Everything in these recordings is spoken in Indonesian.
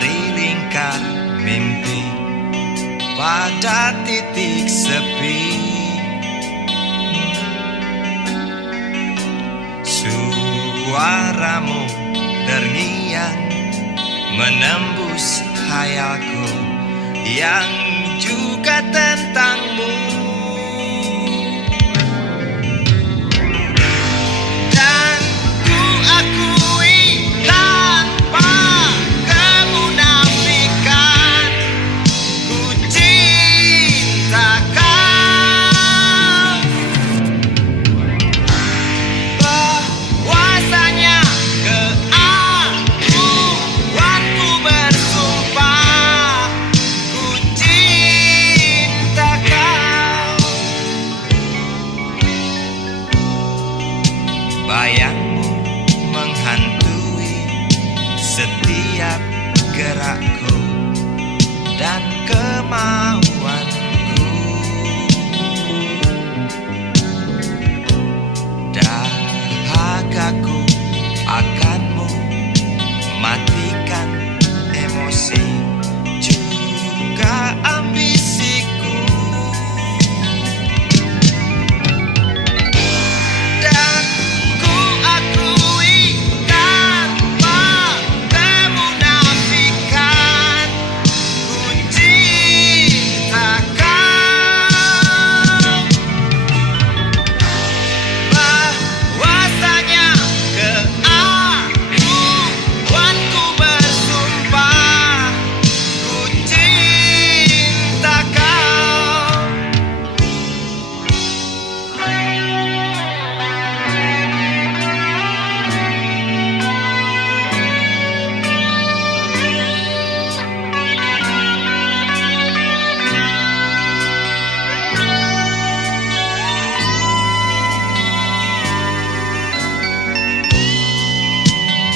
Dari lingkar mimpi pada titik sepi, suaramu terngiang menembus hayalku yang juga tentangmu. Dan ku akui tanpa kemunafikan, ku cinta kau. Bahwasanya keakuanku bersumpah, ku cinta kau. Bayangmu menghantui setiap gerakku dan kemauanku. Dahagaku akanmu matikan emosi juga ambisiku. Dan ku akui tanpa kemunafikan, ku cinta kau. Bahwasanya keakuanku bersumpah, ku cinta kau.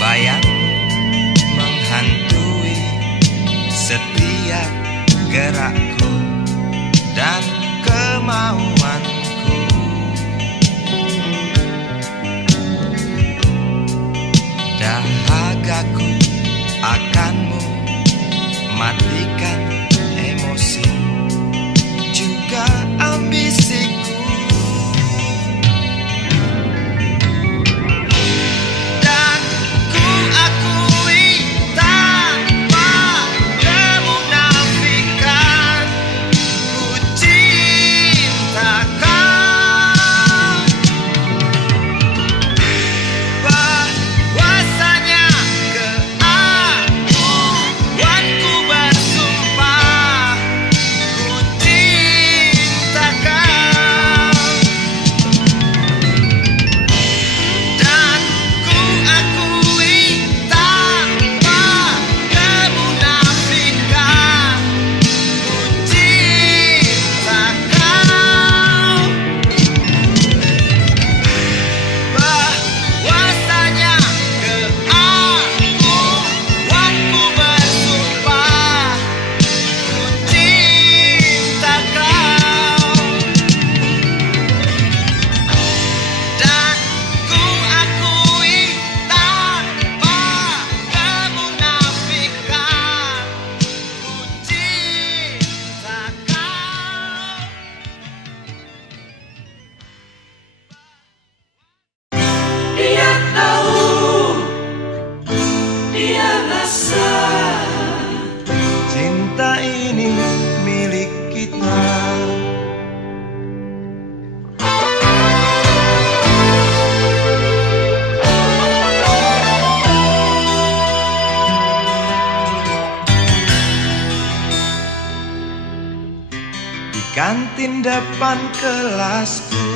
Bayangmu menghantui setiap gerakku dan kemauanku. Dahagaku akanmu matikan emosi juga ambisiku. Dan ku akui tanpa kemunafikan, ku cinta kau. Bahwasanya keakuanku bersumpah, ku cinta kau. Dan ku akui tanpa kemunafikan, ku cinta kau. Bahwasanya keakuanku bersumpah, ku cinta kau. Dan ku akui tanpa kemunafikan, ku cinta kau. Dia tahu, dia rasa. Cinta ini milik kita. Di kantin depan kelasku,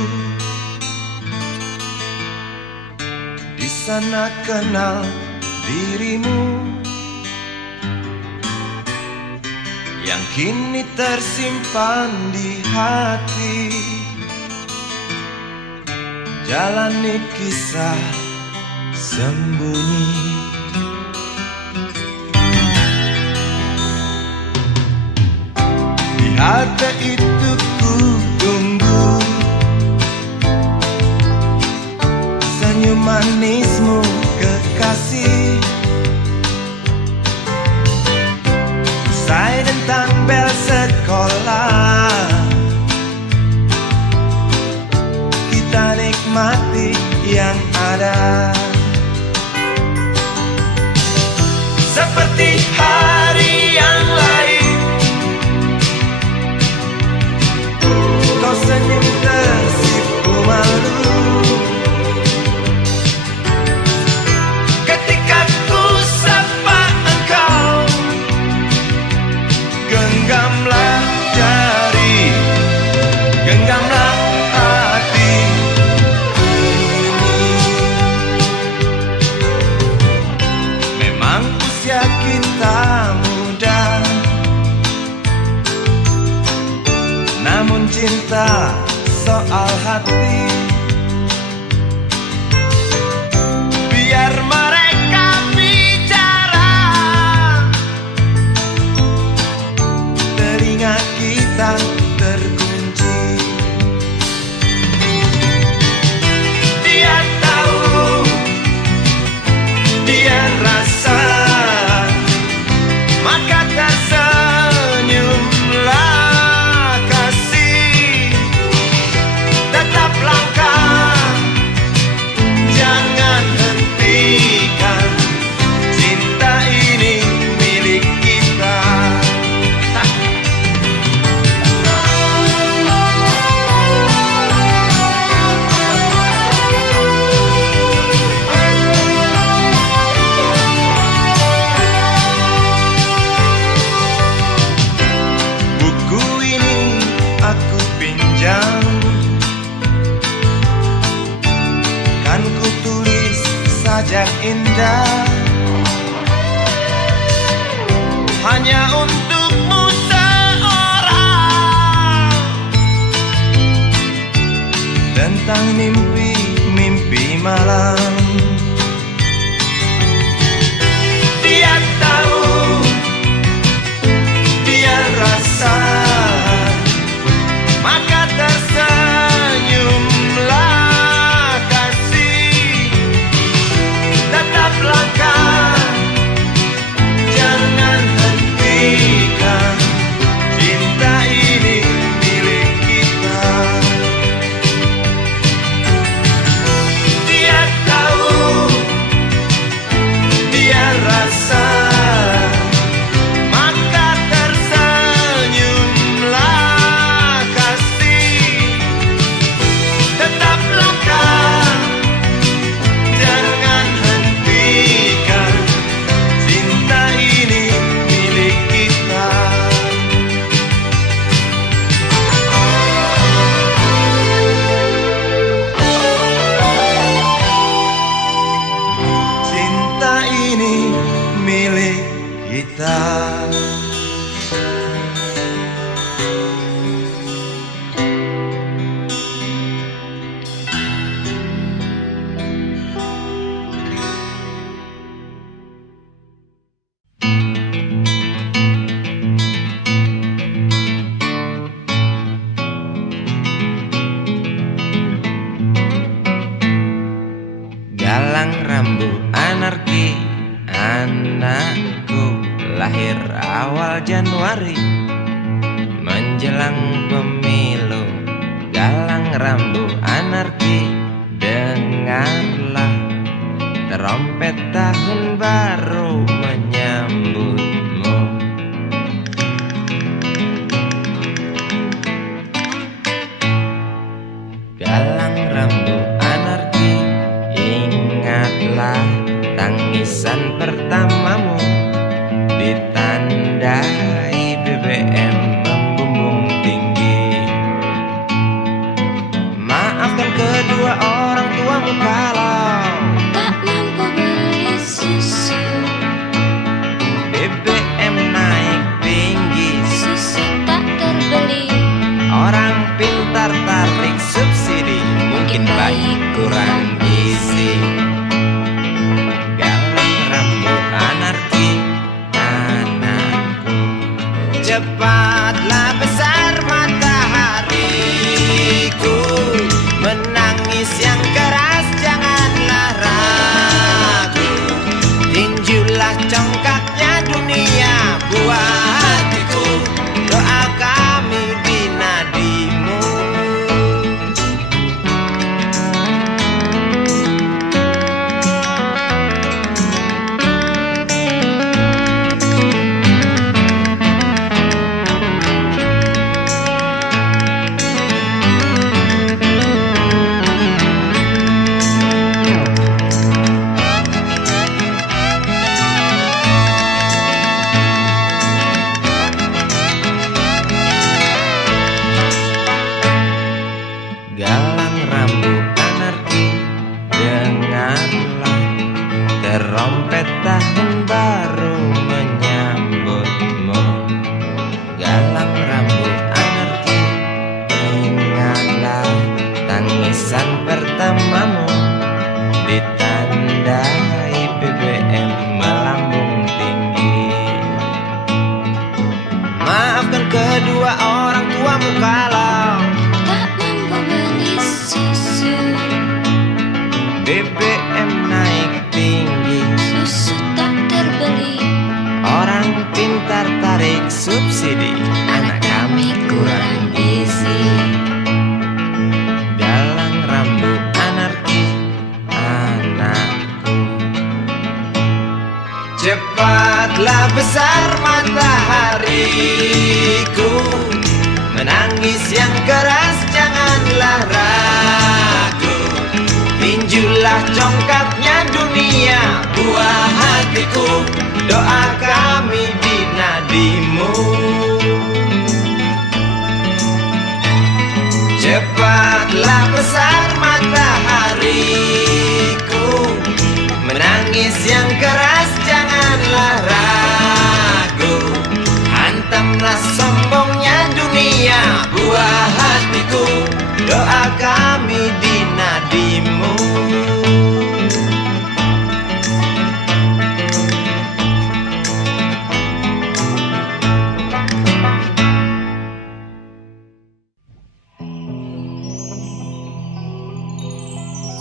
di sana kenal dirimu, yang kini tersimpan di hati. Jalani kisah sembunyi. Di halte itu ku tunggu senyum manismu kekasih. sajak indah hanya untukmu seorang, tentang mimpi-mimpi malam. Dia tahu, dia rasa, maka tersenyumlah kasih. Tetap langkah, jangan hentikan, cinta ini milik kita. Dia tahu, dia rasa, maka tersenyumlah kasih. Tetap langkah, jangan hentikan, cinta ini milik kita. Cinta ini milik kita. Galang rambut anarki, anakku lahir awal Januari menjelang pemilu. Galang rambut anarki, dengarlah terompet tahun baru menyambutmu. Galang rambut anarki, ingatlah tangisan pertamamu, ditandai BBM membumbung tinggi. Maafkan kedua orang tuamu kalau tak mampu beli susu, BBM naik tinggi, susu tak terbeli. orang pintar tarik subsidi, mungkin baik kurang gizi. Galang rambut anarki, anakku, cepatlah besar matahariku, menangis yang keras janganlah ragu, tinjulah congkaknya dunia buah hatiku, doa kami di nadimu. Galang rambut anarki, dengarlah terompet tahun baru menyambutmu. Galang rambut anarki, ingatlah tangisan pertamamu, ditandai BBM melambung tinggi. Maafkan kedua orang tuamu kalau Tak mampu beli susu, BBM naik tinggi, susu tak terbeli. orang pintar tarik subsidi, anak kami kurang gizi. Galang rambut anarki, anakku, cepatlah besar matahariku, menangis yang keras janganlah ragu, tinjulah congkaknya dunia buah hatiku, doa kami di nadimu. Cepatlah besar matahariku, Menangis yang keras janganlah ragu, hantamlah sombongnya dunia, buah hatiku, doa kami di nadimu.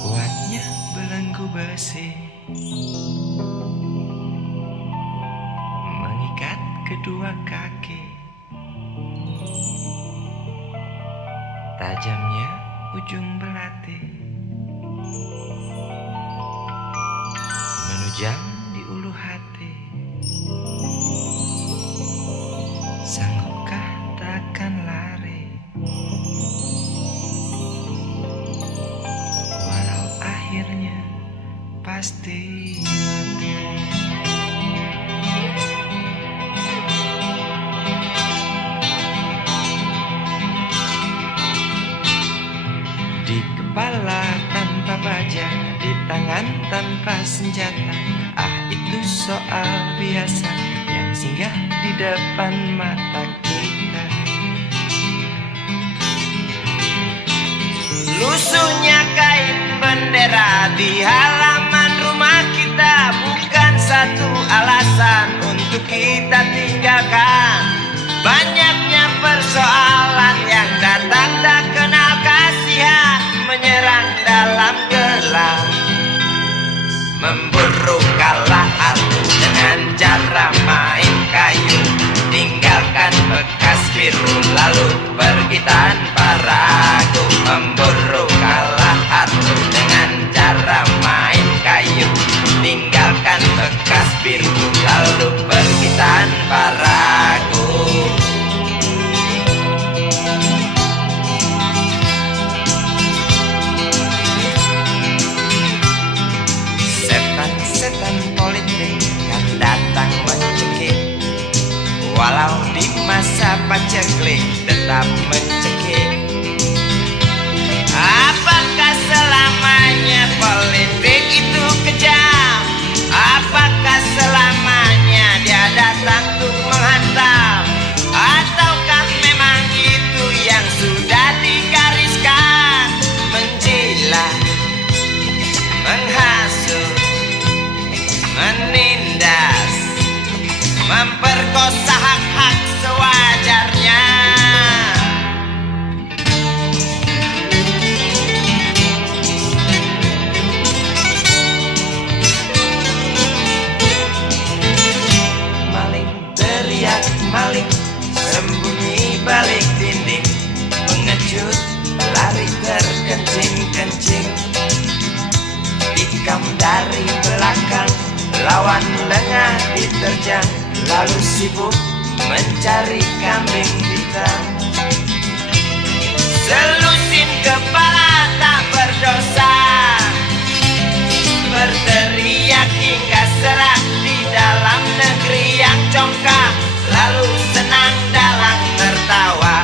Kuatnya belenggu besi mengikat kedua kaki, tajamnya ujung belati menujam di ulu hati. Sanggupkah takkan lari, walau akhirnya pasti mati. Di kepala tanpa baja, di tangan tanpa senjata. Ah, itu soal biasa yang singgah di depan mata kita. Lusuhnya kain bendera di halaman rumah kita bukan satu alasan untuk kita tinggalkan. Banyaknya persoalan yang datang tak kenal kasihan, menyerang dalam gelap, memburu kalah aku dengan cara main kayu. Tinggalkan bekas biru lalu pergi tanpa ragu, memburu kalah aku dengan cara main kayu. Tinggalkan bekas biru lalu pergi tanpa ragu. Setan politik kan datang mencekik, walau di masa paceklik tetap mencekik. Apakah selamanya politik itu kejam? Apakah selamanya dia datang untuk menghantam? Ataukah memang itu yang sudah digariskan? Menjilat, menghasut, menindas, memperkosa hak-hak sewajarnya. Maling teriak maling, sembunyi balik dinding, pengecut lari terkencing-kencing, tikam dari belakang, lawan lengah diterjang, lalu sibuk mencari kambing hitam. Selusin kepala tak berdosa, berteriak hingga serak di dalam negeri yang congkak, lalu senang dalam tertawa.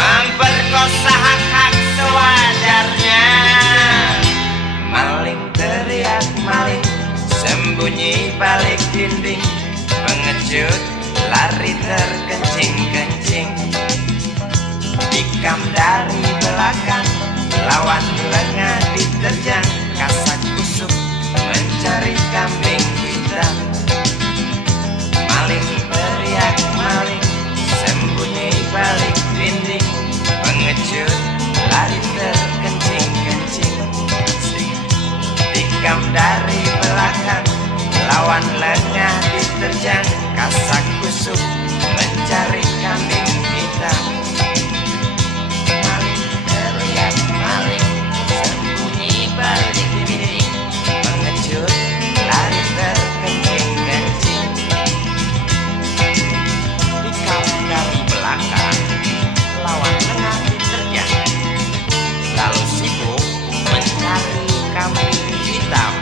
memperkosa hak-hak sewajarnya. Maling teriak maling, sembunyi balik dinding, pengecut lari terkencing-kencing. Tikam dari belakang, lawan lengah diterjang, kasak kusuk mencari kambing hitam. Maling teriak maling, sembunyi balik dinding, pengecut lari terkencing-kencing. Tikam dari belakang, lawan lengah diterjang, kasak kusuk mencari kambing hitam. Maling teriak maling, sembunyi balik dinding, pengecut lari terkencing-kencing. Tikam dari belakang, lawan lengah diterjang, lalu sibuk mencari kambing hitam.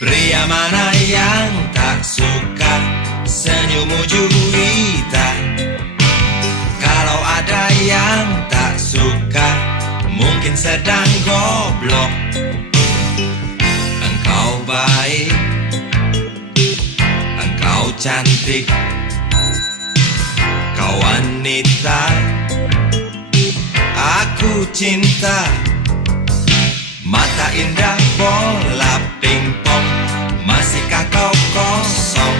Pria mana yang tak suka senyummu Juwita? Kalau ada yang tak suka, mungkin sedang goblok. Engkau baik, engkau cantik, kau wanita aku cinta. Mata indah bola pingpong, masihkah kau kosong?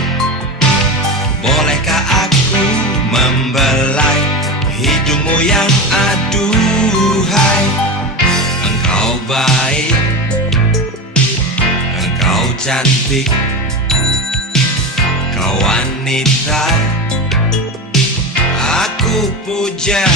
Bolehkah aku membelai hidungmu yang aduhai? Engkau baik, engkau cantik, kau wanita aku puja.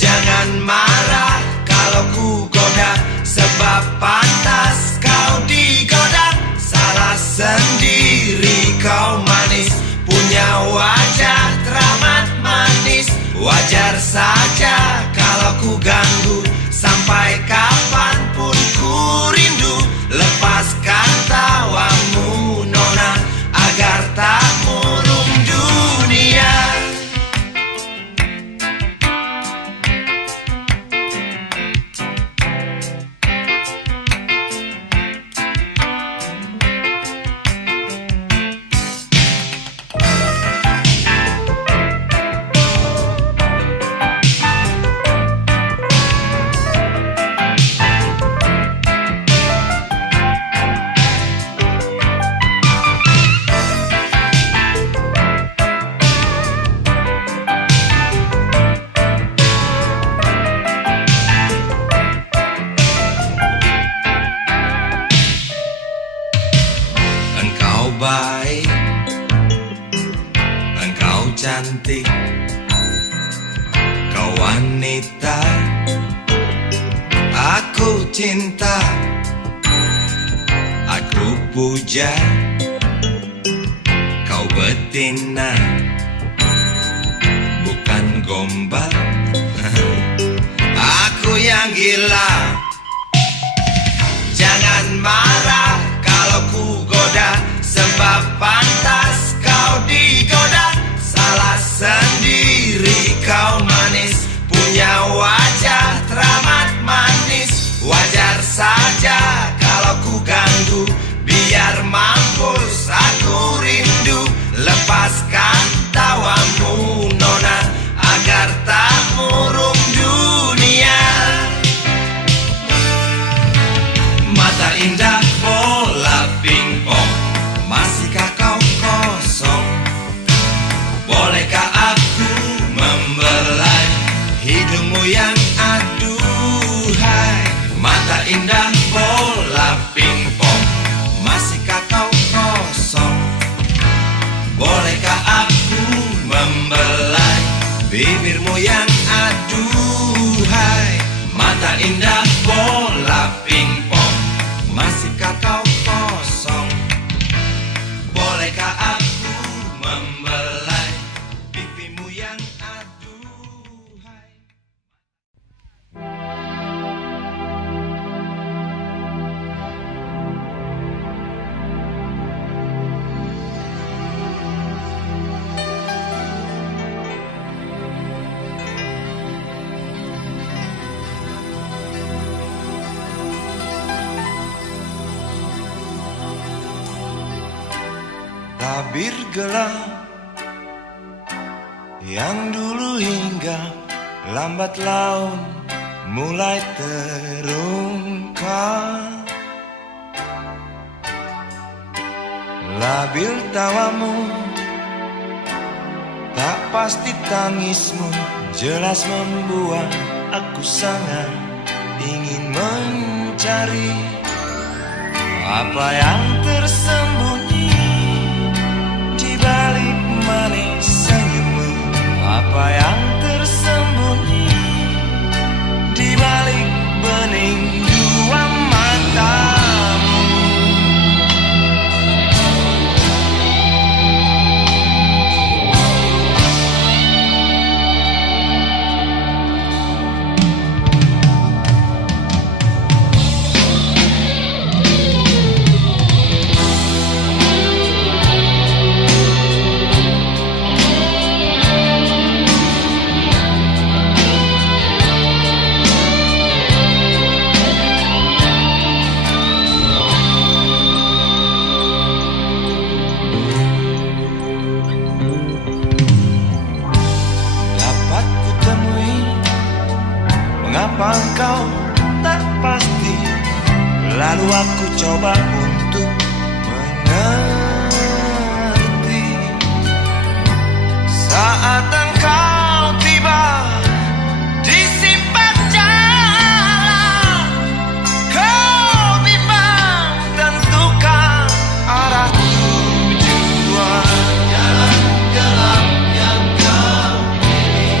Jangan marah kalau ku goda, sebab pantas kau digoda. Salah sendiri kau manis, punya wajah teramat manis. Wajar saja kalau ku ganggu, sampai kapanpun ku rindu. Lepaskan tawamu nona, agar tak murung dunia. Engkau baik, engkau cantik, kau wanita aku cinta. Aku puja kau betina, bukan gombal. Aku yang gila. Jangan marah kalau ku goda, sebab pantas kau digoda. Salah sendiri kau manis, punya wajah teramat manis. Wajar saja kalau ku ganggu, biar mampus aku rindu. Lepaskan tawamu nona, agar tak murung dunia. yang aduhai, mata indah bola pingpong, masihkah kau kosong? Bolehkah aku membelai bibirmu yang aduhai, mata indah bola pingpong, masihkah kau kosong? Bolehkah aku membelai pipimu yang aduhai? Tabir gelap yang dulu hingga lambat laun mulai terungkap. Labil tawamu, tak pasti tangismu, jelas membuat aku sangat ingin mencari apa yang tersembunyi di balik manis senyummu, apa yang tersembunyi di balik bening dua matamu. Mengapa engkau tak pasti? Lalu aku coba untuk mengerti. Saat engkau tiba di simpang jalan, kau bimbang tentukan arah tujuan. Jalan gelap yang kau pilih,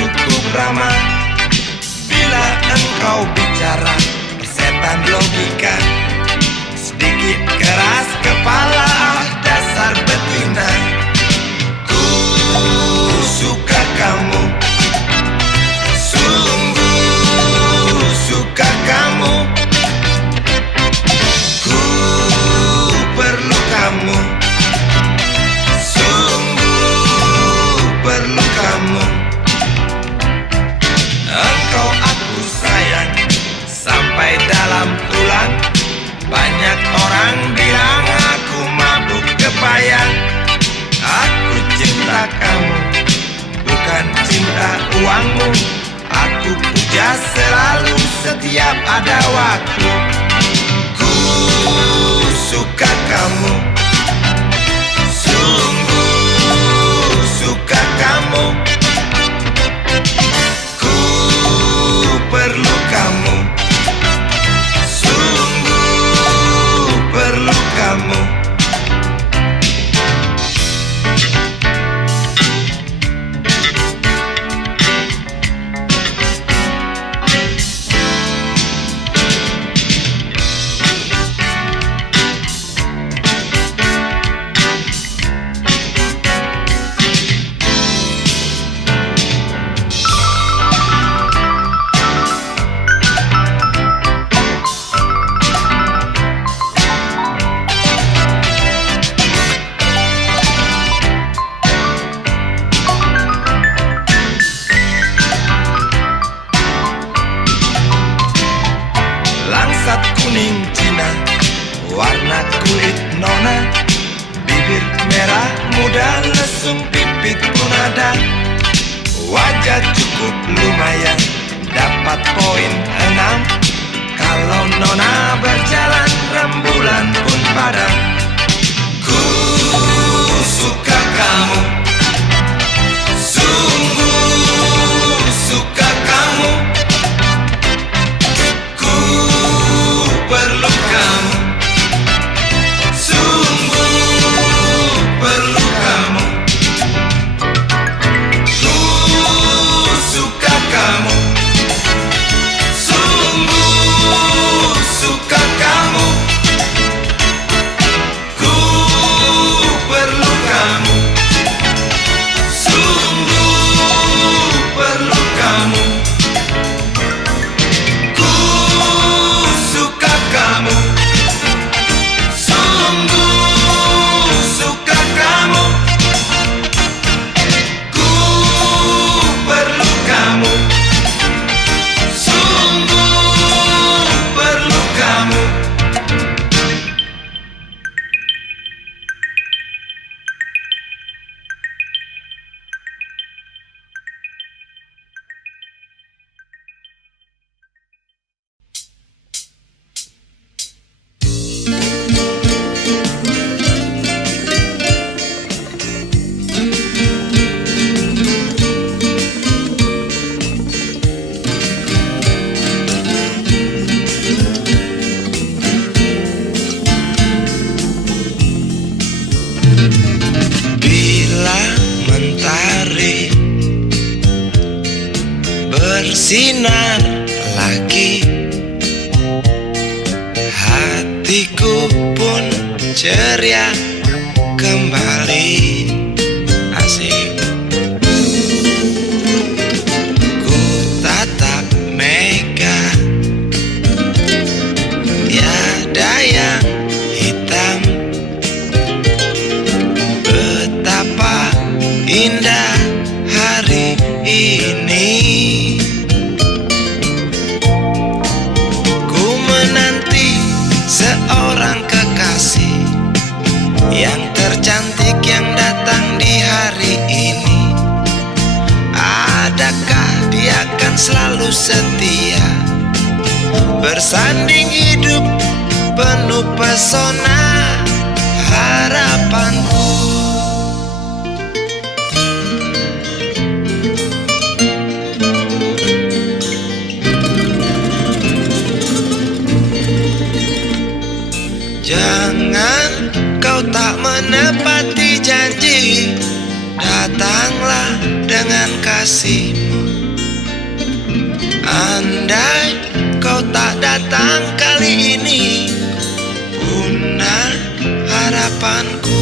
cukup ramah. Bila engkau bicara persetan logika, sedikit keras kepala, dasar betina. Ku suka kamu, sungguh suka kamu. Ku perlu kamu, sungguh perlu kamu. Engkau aku sayang sampai dalam tulang. Banyak orang bilang aku mabuk kepayang. Aku cinta kamu, bukan cinta uangmu. Aku puja selalu setiap ada waktu. Ku suka kamu, sungguh suka kamu. Ku perlu kamu, sungguh perlu kamu. Langsat kuning Cina, warna kulit nona, bibir merah muda, lesung pipit pun ada. Wajah cukup lumayan, dapat poin 6. Kalau nona berjalan, rembulan pun padam. Ku suka kamu, sungguh suka kamu. Ku perlu kamu, sungguh perlu kamu. Ku suka kamu, sungguh suka kamu. Ku perlu kamu, sungguh perlu kamu. Ku suka kamu, sungguh suka kamu. Ku perlu kamu, sungguh perlu kamu. Bila mentari bersinar lagi, hatiku pun ceria kembali. Asik. Ku tatap mega, tiada yang hitam. Betapa indah hari ini. Ku menanti seorang kekasih yang tercantik yang datang di hari ini. Adakah dia akan selalu setia, bersanding hidup penuh pesona harapanku. Jangan kau tak menepati janji, datanglah dengan kasih-Mu. Andai Kau tak datang kali ini, punah harapanku.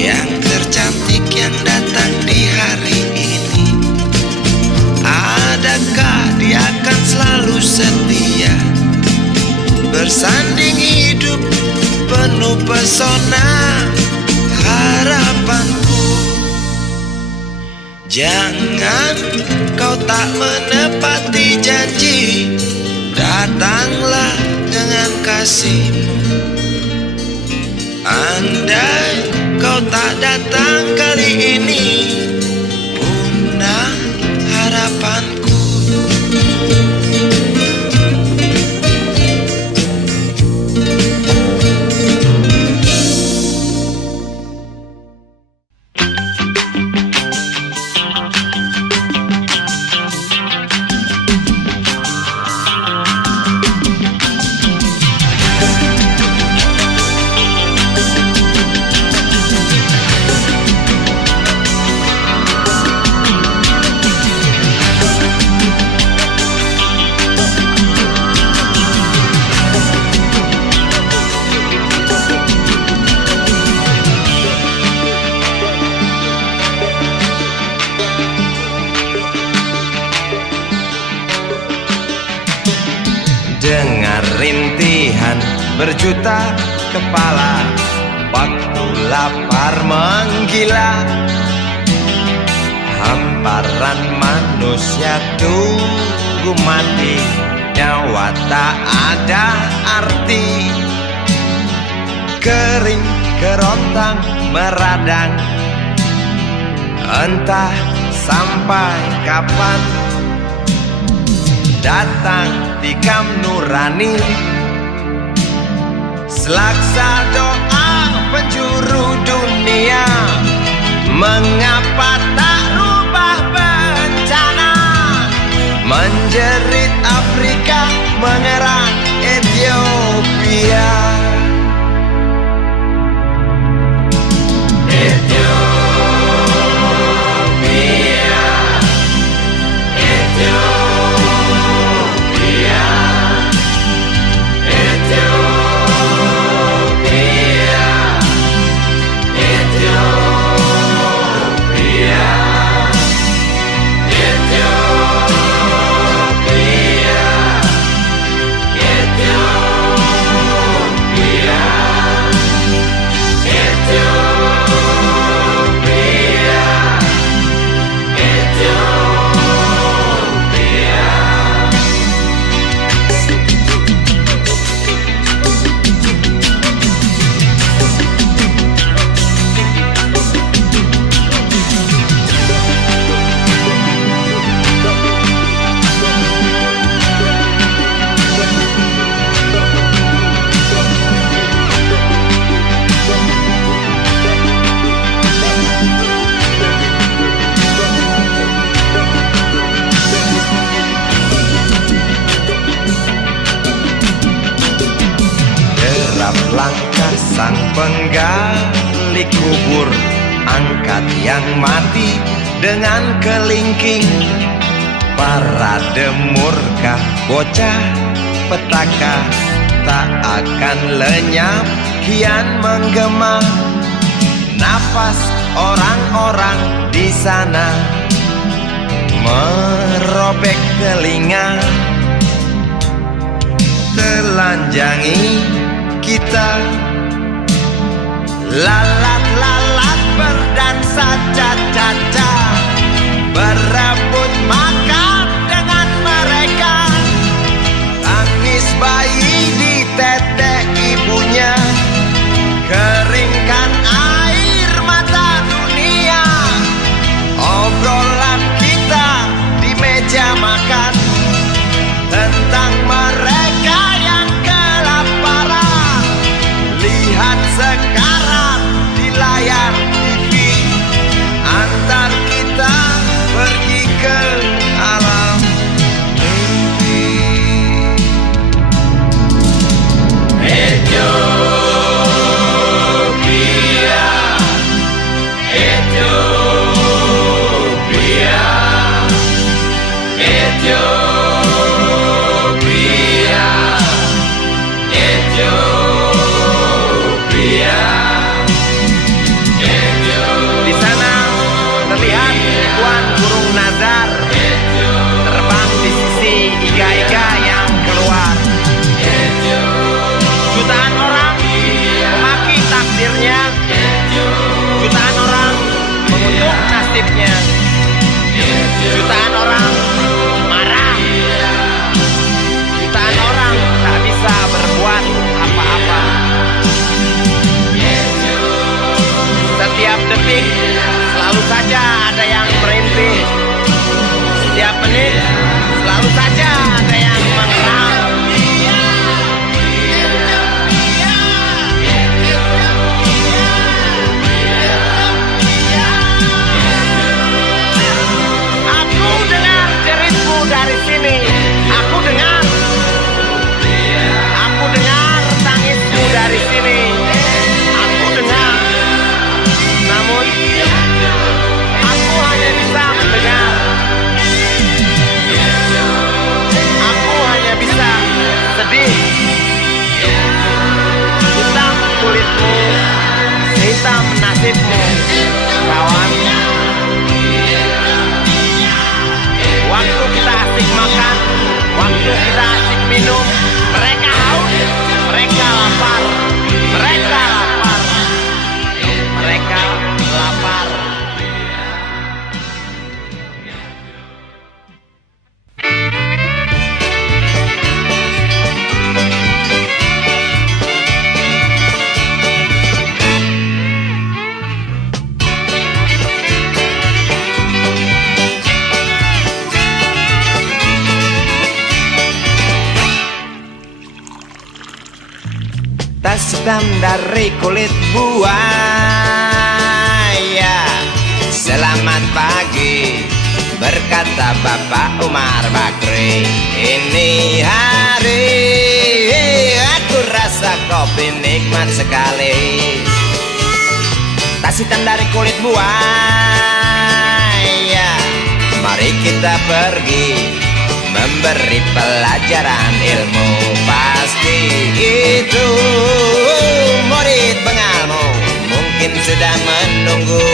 Yang tercantik yang datang di hari ini, adakah dia akan selalu setia, bersanding hidup penuh pesona harapanku. Jangan kau tak menepati janji, datanglah dengan kasih-Mu. Andai Kau tak datang kali ini, punah harapanku. Dengar rintihan berjuta kepala, waktu lapar menggila, hamparan manusia tunggu mati, nyawa tak ada arti. Kering kerontang meradang, entah sampai kapan. Datang tikam nurani, selaksa doa penjuru dunia. Mengapa tak rubah bencana, menjerit Afrika, mengerang Ethiopia. Langkah sang penggali kubur, angkat yang mati dengan kelingking. Parade murka bocah petaka tak akan lenyap, kian menggema. Nafas orang-orang di sana merobek telinga, telanjangi kita, lalat-lalat berdansa caca-caca berebut makan dengan mereka. Tangis bayi di tetek ibunya, keringkan air mata dunia. Obrolan kita di meja makan tentang mereka yang kelaparan. Lihat sekarang di layar TV, antar kita pergi ke alam mimpi. Ethiopia, Ethiopia, Ethiopia, Ethiopia. Di sana terlihat ribuan burung nazar terbang di sisi iga-iga yang keluar. Jutaan orang memaki takdirnya, jutaan orang mengutuk nasibnya, jutaan orang marah, jutaan orang tak bisa berbuat apa-apa. Setiap detik selalu saja ada yang merintih, setiap menit selalu saja ada yang mengerang. Aku dengar jeritmu dari sini, aku dengar tangismu dari sini, aku dengar. Namun aku hanya bisa mendengar, aku hanya bisa sedih. Hitam kulitmu, hitam nasibmu, kawan. Waktu kita asik makan, waktu kita asik minum, mereka haus, mereka lapar, mereka lapar, mereka lapar. Tas hitam dari kulit buaya. Selamat pagi, berkata Bapak Umar Bakri. Ini hari aku rasa kopi nikmat sekali. Tas hitam dari kulit buaya, mari kita pergi memberi pelajaran ilmu. Pasti itu murid bengalmu mungkin sudah menunggu.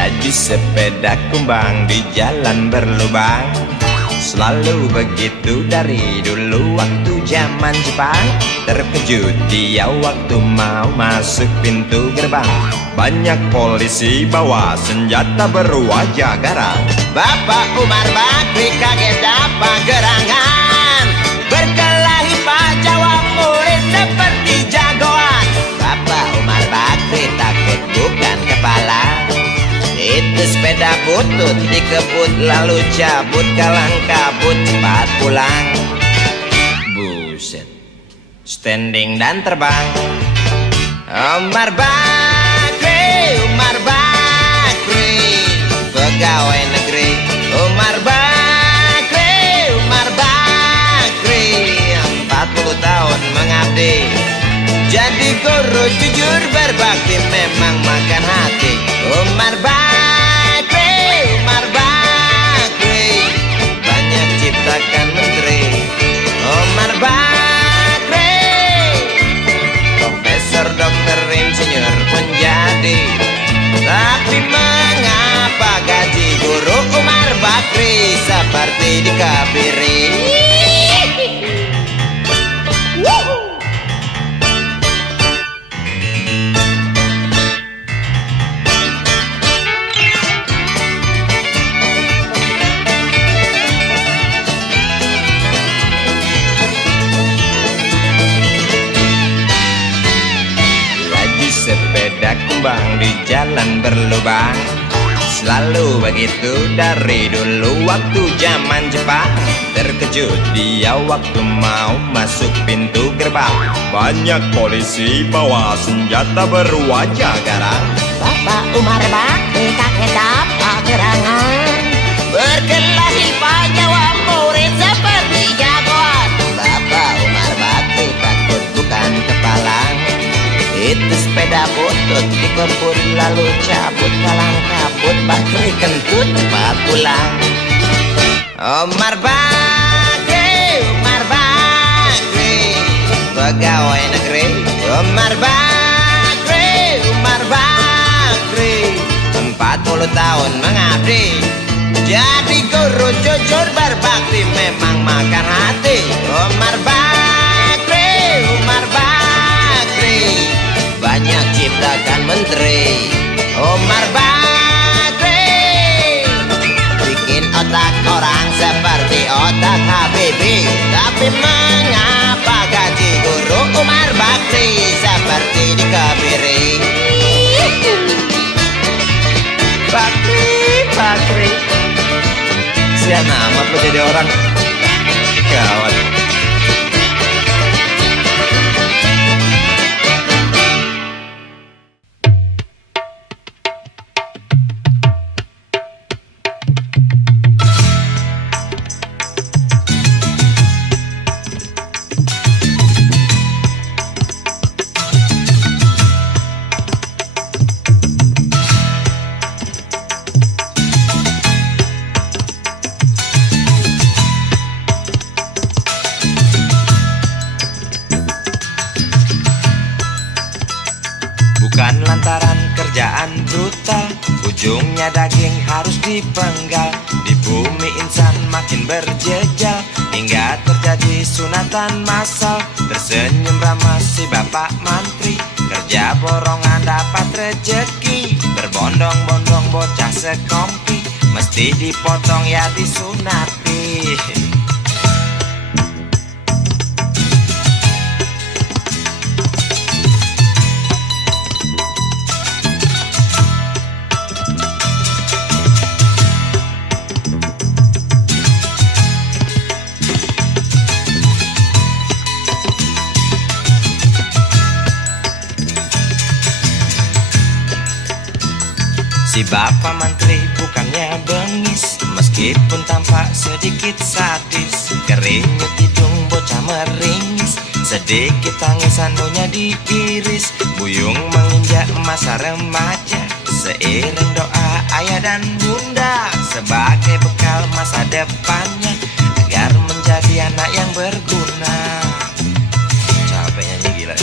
Laju sepeda kumbang di jalan berlubang, selalu begitu dari dulu waktu zaman Jepang. Terkejut dia waktu mau masuk pintu gerbang, banyak polisi bawa senjata berwajah garang. Bapak Umar Bakri kaget dapat gerangan, berkelahi Pak jawab murid seperti jagoan. Bapak Umar Bakri takut bukan kepala, itu sepeda butut dikebut lalu cabut, kalang kabut cepat pulang. Buset, standing dan terbang. Umar Bakri, Umar Bakri, pegawai negeri. Umar Bakri, Umar Bakri, 40 tahun mengabdi. Jadi guru jujur berbakti memang makan hati. Umar Bakri, Umar Bakri, banyak ciptakan menteri. Umar Bakri, profesor, dokter, insinyur pun jadi. Tapi mengapa gaji guru Umar Bakri seperti dikebiri? jalan berlubang. Selalu begitu dari dulu waktu zaman Jepang. Terkejut dia waktu mau masuk pintu gerbang. Banyak polisi bawa senjata berwajah garang. Bapak Umar Bakti kakek dapat gerangan, berkelahi jawab murid seperti jagoan. Bapak Umar Bakti takut bukan kepalang. Itu sepeda butut dikebut lalu cabut kalang kabut. Bakri kentut cepat pulang. Umar Bakri, Umar Bakri, pegawai negeri. Umar Bakri, Umar Bakri, 40 tahun mengabdi. Jadi guru jujur berbakti memang makan hati. Umar Bakri, Umar Bakri, banyak ciptakan menteri. Umar Bakri bikin otak orang seperti otak Habibie. Tapi mengapa gaji guru Umar Bakri seperti dikebiri? Bakri, Bakri, sian amat lo jadi orang. Gawat. Bukan lantaran kerjaan brutal, ujungnya daging harus dipenggal. Di bumi insan makin berjejal, hingga terjadi sunatan massal. Tersenyum ramah si bapak mantri, kerja borongan dapat rejeki. Berbondong-bondong bocah sekompi, mesti dipotong ya disunati. Si bapak menteri bukannya bengis, meskipun tampak sedikit sadis. Keringat hidung bocah meringis, sedikit tangisan daunnya diiris. Buyung menginjak masa remaja, seiring doa ayah dan bunda, sebagai bekal masa depannya, agar menjadi anak yang berguna. Capek nyanyi gila.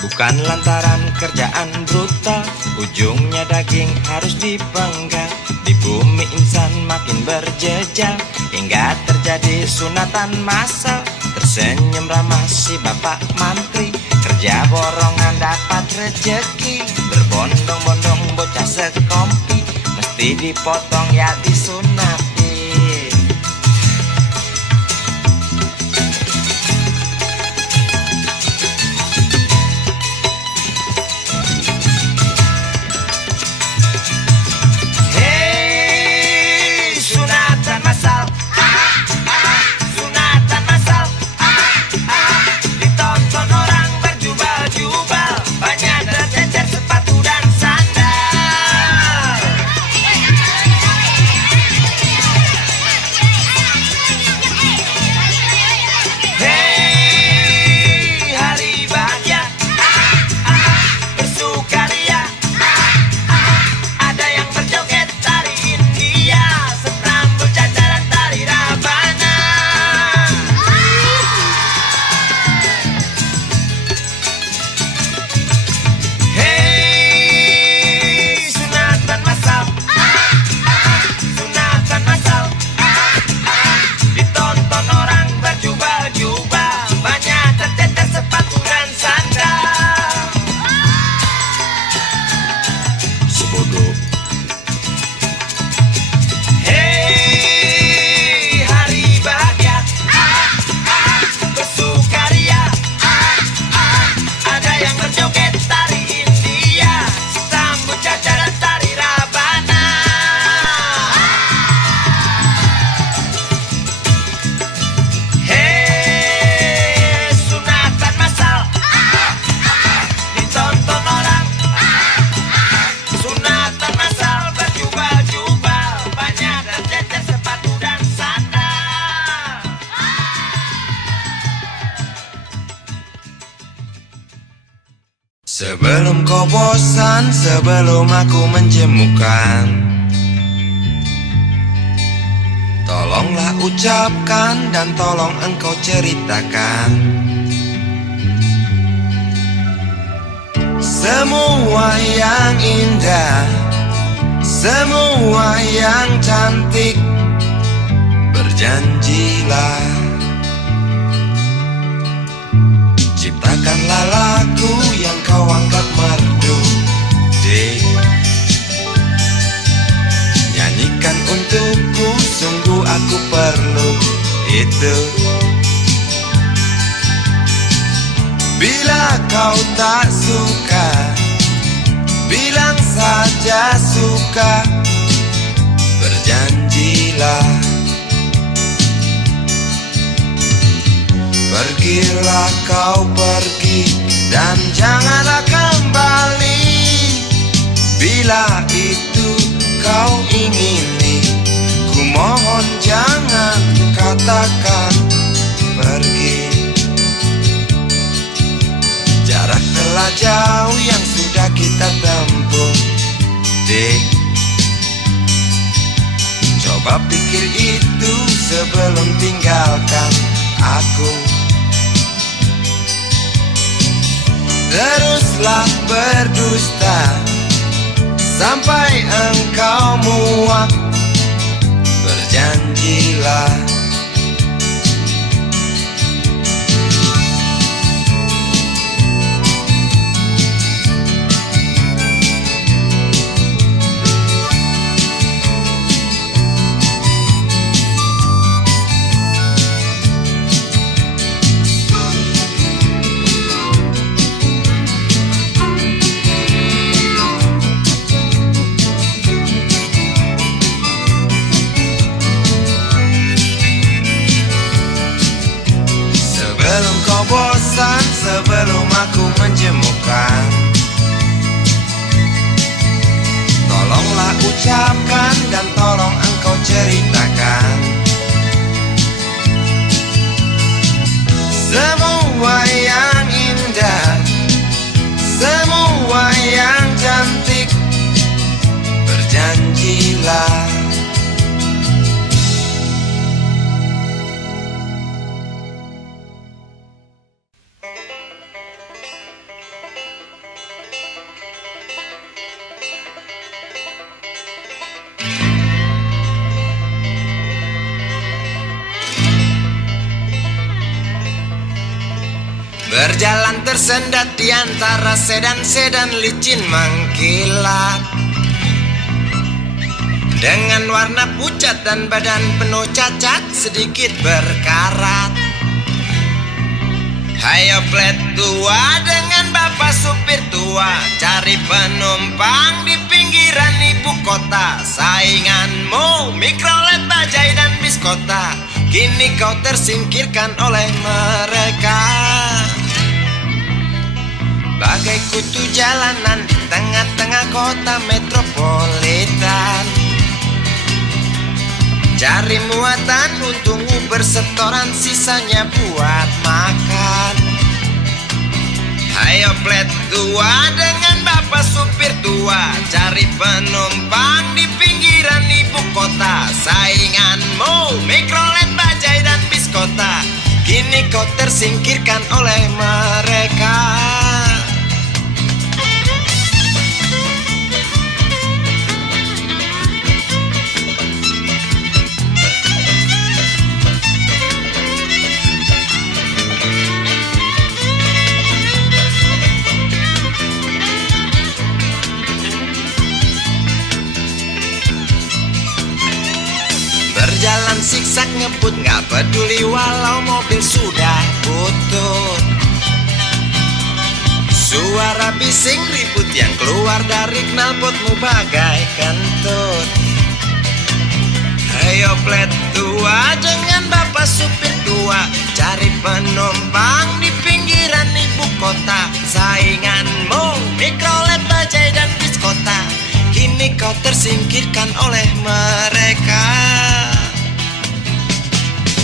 Bukan lantaran kerjaan brutal, ujungnya daging harus dipenggal. Di bumi insan makin berjejal, hingga terjadi sunatan massal. Tersenyum ramah si bapak mantri, kerja borongan dapat rejeki. Berbondong-bondong bocah sekompi, mesti dipotong ya disunati. Sunatan masal, Sebelum kau bosan, sebelum aku menjemukan, tolonglah ucapkan dan tolong engkau ceritakan semua yang indah, semua yang cantik. Berjanjilah, ciptakanlah lagu yang kau anggap merdu, Dik. Nyanyikan untukku, sungguh aku perlu itu. Bila kau tak suka, bilang saja suka. Berjanjilah, pergilah kau pergi dan janganlah kembali. Bila itu kau ingini, ku mohon jangan katakan pergi. Jarak telah jauh yang sudah kita tempuh, Dik. Coba pikir itu sebelum tinggalkan aku. Teruslah berdusta sampai engkau muak. Berjanjilah, sebelum kau bosan, sebelum aku menjemukan, tolonglah ucapkan dan tolong engkau ceritakan semua yang indah, semua yang cantik. Berjanjilah, berjalan tersendat di antara sedan-sedan licin mengkilat, dengan warna pucat dan badan penuh cacat sedikit berkarat. Hayo plet tua dengan bapak supir tua, cari penumpang di pinggiran ibu kota. Sainganmu mikrolet, bajai dan bis kota, kini kau tersingkirkan oleh mereka. Bagai kutu jalanan di tengah-tengah kota metropolitan, cari muatan untungmu bersetoran, sisanya buat makan. Hayo plet tua dengan bapak supir tua, cari penumpang di pinggiran ibu kota. Sainganmu mikrolet, bajai dan bis kota, kini kau tersingkirkan oleh mereka. Berjalan siksak ngebut, gak peduli walau mobil sudah butut. Suara bising ribut yang keluar dari knalpotmu bagai kentut. Ayo plet tua dengan bapak supir tua, cari penumpang di pinggiran ibu kota. Sainganmu mikrolet, bajai dan bis kota, kini kau tersingkirkan oleh mereka.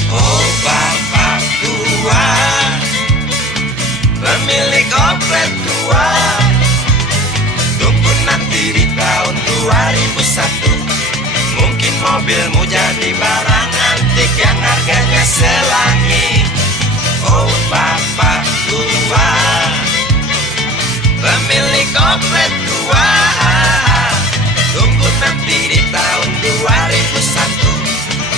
Oh bapak tua, pemilik oplet tua, mobilmu jadi barang antik yang harganya selangit. Oh bapak tua, pemilik oplet tua, tunggu nanti di tahun 2001.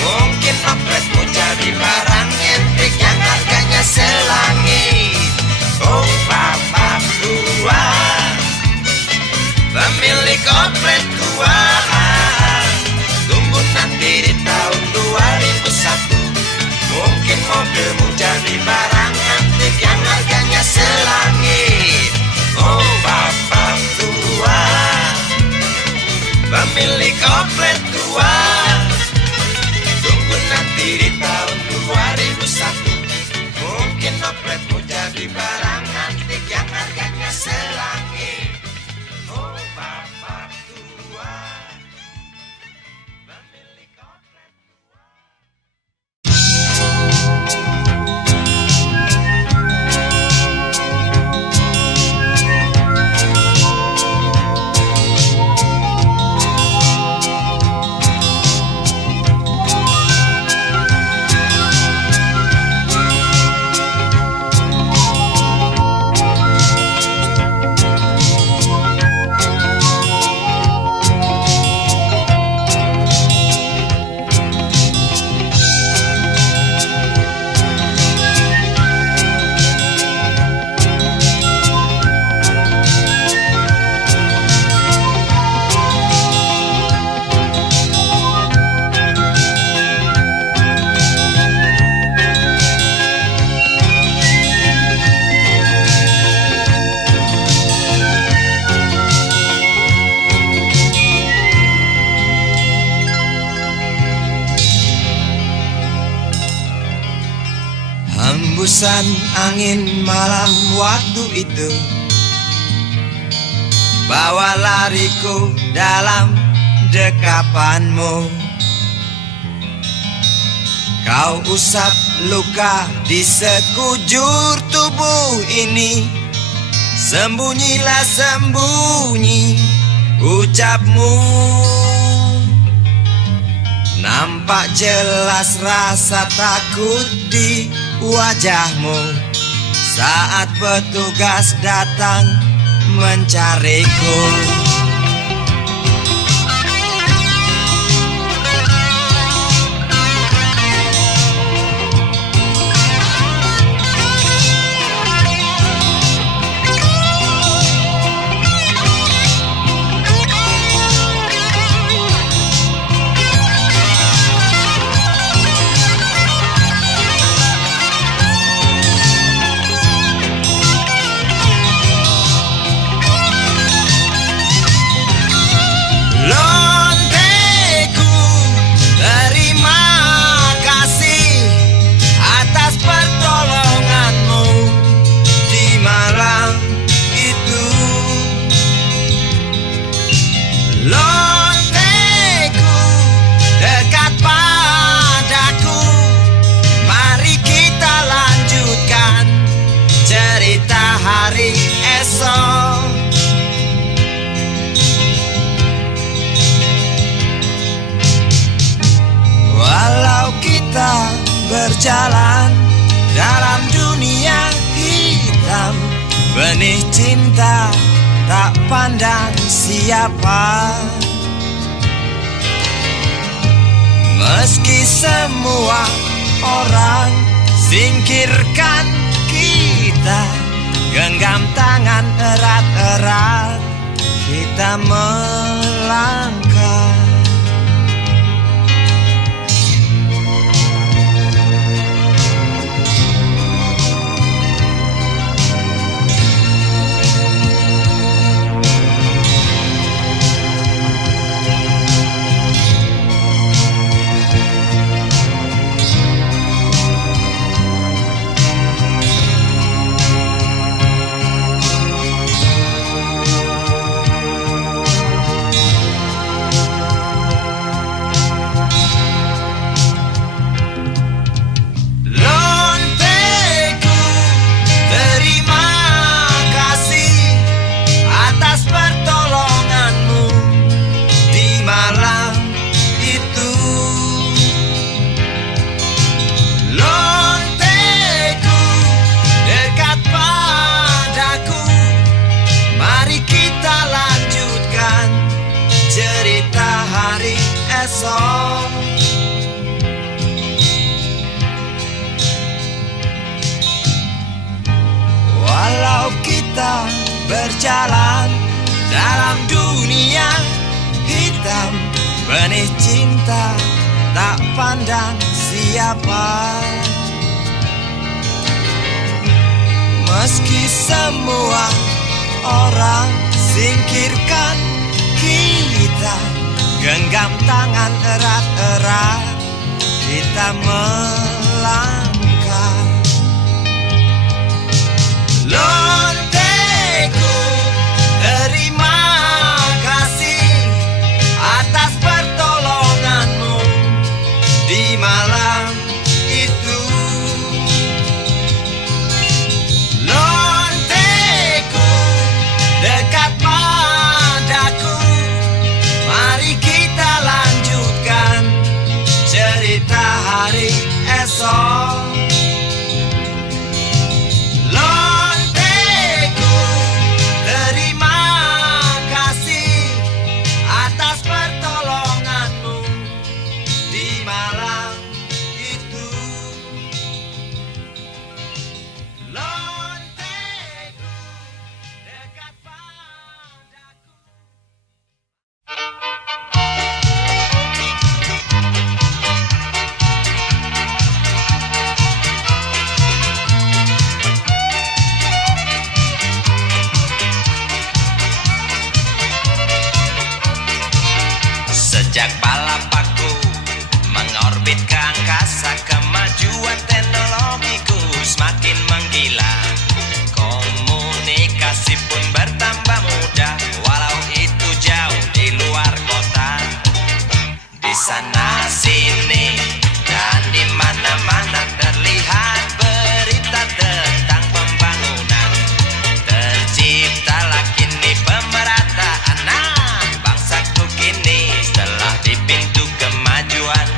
Mungkin opletmu jadi barang antik yang harganya selangit. Oh bapak tua, pemilik oplet tua, tunggu nanti di tahun 2001. Mungkin mobilmu jadi barang antik yang harganya selangit. Oh bapak tua, pemilik oplet tua, tunggu nanti di tahun 2001. Mungkin opletmu jadi barang antik yang harganya selangit. Oh bapak tua, pemilik oplet tua. Hembusan angin malam waktu itu bawa lariku dalam dekapanmu. Kau usap luka di sekujur tubuh ini. Sembunyilah sembunyi ucapmu. Nampak jelas rasa takut di wajahmu saat petugas datang mencariku. Hari esok, walau kita berjalan dalam dunia hitam, benih cinta tak pandang siapa. Meski semua orang singkirkan kita, genggam tangan erat-erat kita melangkah. berjalan dalam dunia hitam. Benih cinta tak pandang siapa. Meski semua orang singkirkan kita, genggam tangan erat-erat, kita melangkah. Lonteku, terima kasih atas pertolonganmu di malam itu. Lonteku, dekat padaku, mari kita lanjutkan cerita hari esok. Lonteku, terima kasih atas pertolonganmu di malam itu. Lonteku, dekat padaku. Sejak balapaku mengorbit ke angkasa, kemajuan teknologiku semakin menggila. Komunikasi pun bertambah mudah, walau itu jauh di luar kota. Di sana sini dan di mana-mana terlihat berita tentang pembangunan. Terciptalah kini pemerataan. Nah, bangsaku kini telah di pintu kemajuan.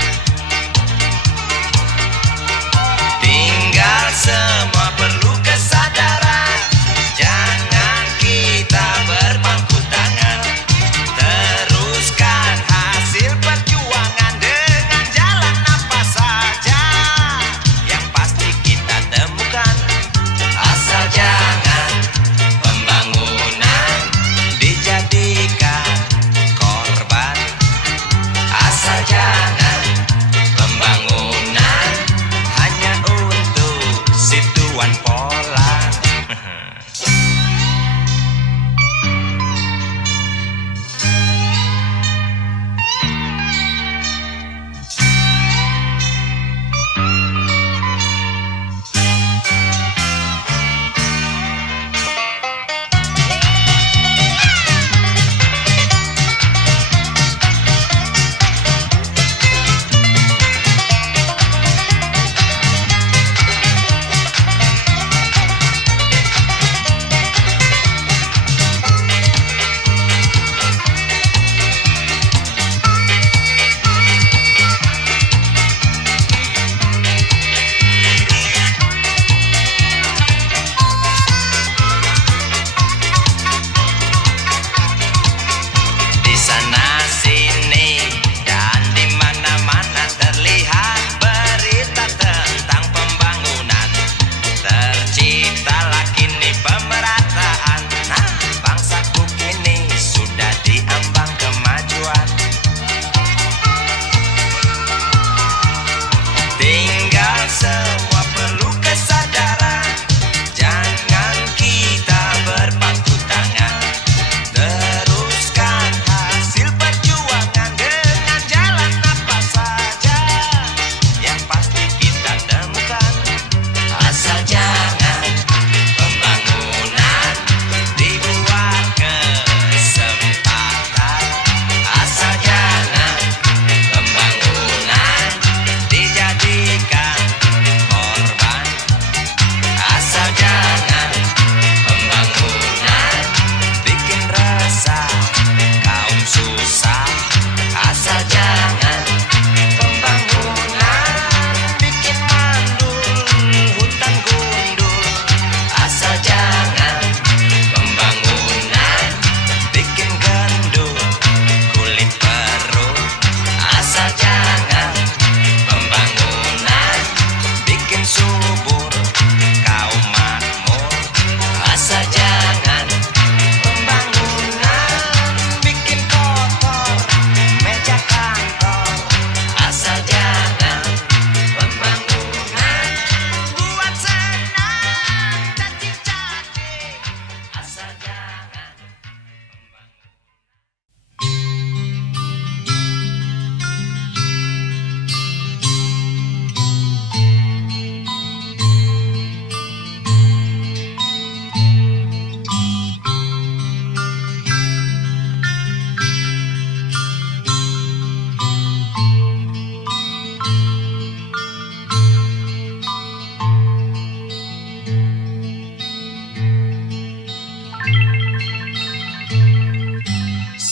Tinggal semua perlu kesadaran. Jangan kita berpangku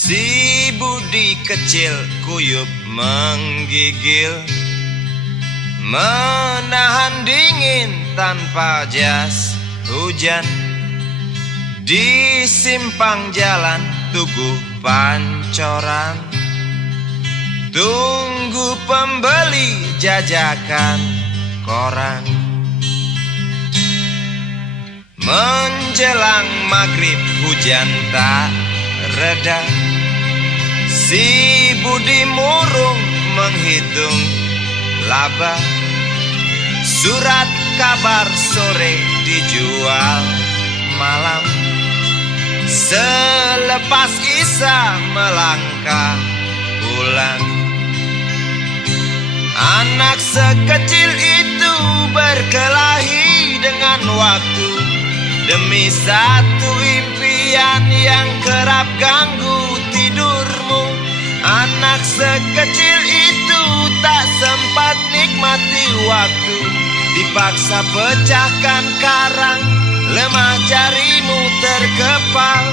Si Budi kecil kuyup menggigil, menahan dingin tanpa jas hujan. Di simpang jalan Tugu Pancoran, tunggu pembeli jajakan koran. Menjelang maghrib hujan tak reda, si Budi murung menghitung laba. Surat kabar sore dijual malam. Selepas Isya melangkah pulang. Anak sekecil itu berkelahi dengan waktu demi satu impian yang kerap ganggu tidurmu. Anak sekecil itu tak sempat nikmati waktu, dipaksa pecahkan karang, lemah jarimu terkepal.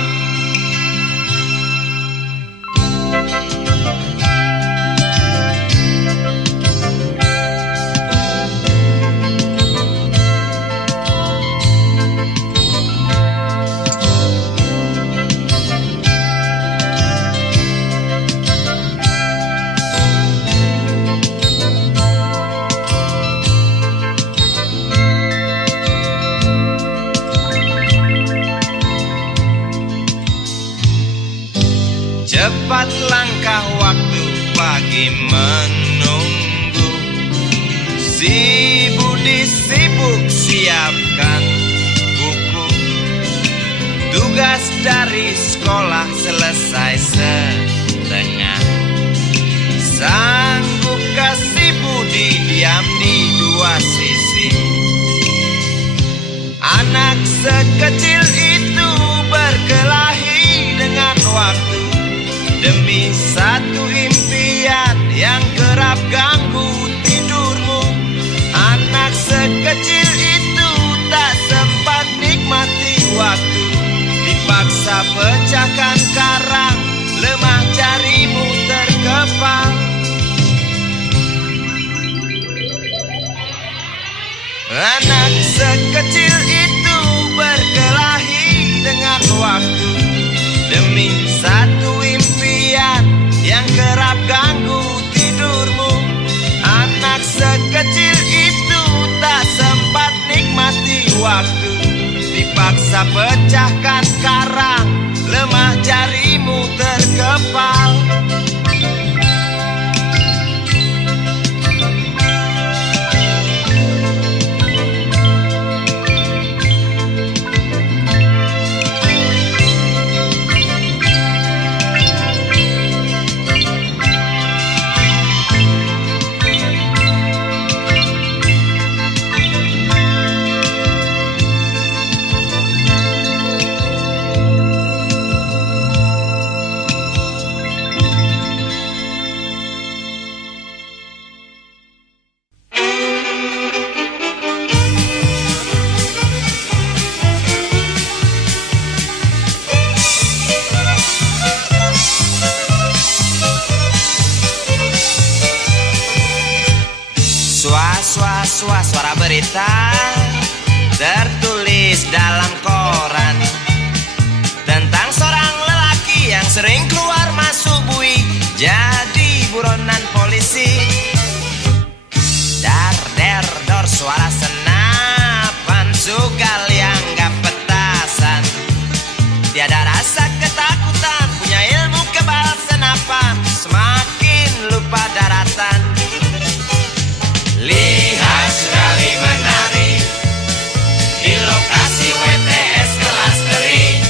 Cepat langkah waktu, pagi menunggu. Si Budi sibuk siapkan buku. Tugas dari sekolah selesai setengah. Sanggupkah si Budi diam di dua sisi? Anak sekecil itu berkelahi dengan waktu demi satu impian yang kerap ganggu tidurmu. Anak sekecil itu tak sempat nikmati waktu, dipaksa pecahkan karang, lemah jarimu terkepal. Anak sekecil itu berkelahi dengan waktu demi satu impian yang kerap ganggu tidurmu. Anak sekecil itu tak sempat nikmati waktu, dipaksa pecahkan karang, lemah jarimu terkepal. Suara berita tertulis dalam koran tentang seorang lelaki yang sering keluar masuk bui jadi buronan polisi. Dar der dor suara senapan, sugal yang gak petasan. Tiada rasa ketakutan, punya ilmu kebal senapan, semakin lupa daratan. Lihat sekali menari di lokasi WTS kelas teri.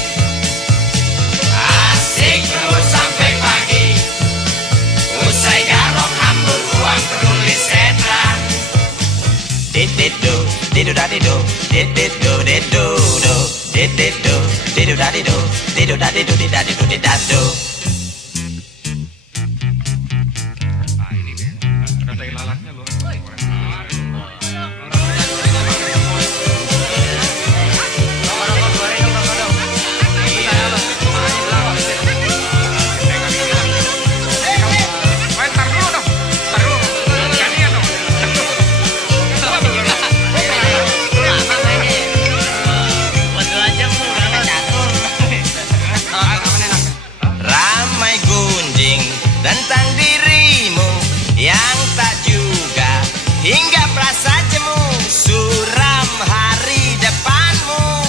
Asik terus sampai pagi, usai garong hambur uang peduli setan. Dididu, didu dadidu, dididu didu do, dididu, didu dadidu, didu dadidu didadidu didadu. tentang dirimu yang tak juga hingga perasa jemu suram hari depanmu.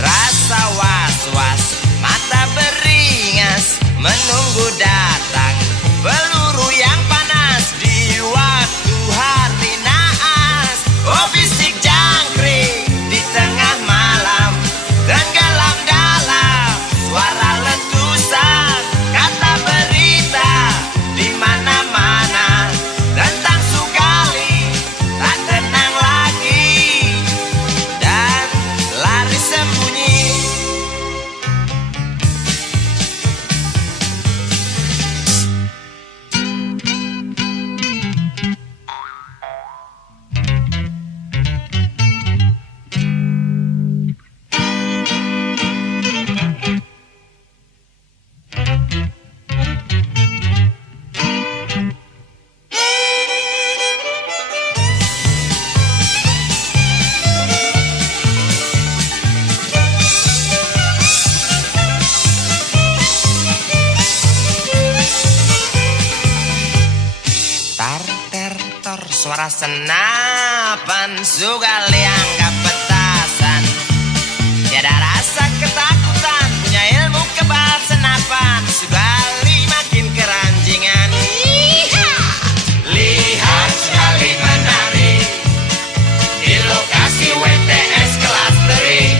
Rasa was-was, mata beringas menunggu datang peluru yang panas di waktu hari naas. Oh bisik jangkrik di tengah malam, tenggelam dalam suara letusan kata berita di mana-mana tentang Sugali tak tenang lagi dan lari sembunyi. Tar suara senapan Sugali anggap petasan. Tiada rasa ketakutan, punya ilmu kebal senapan. Sugali makin keranjingan. Lihat Sugali menari di lokasi WTS kelas teri.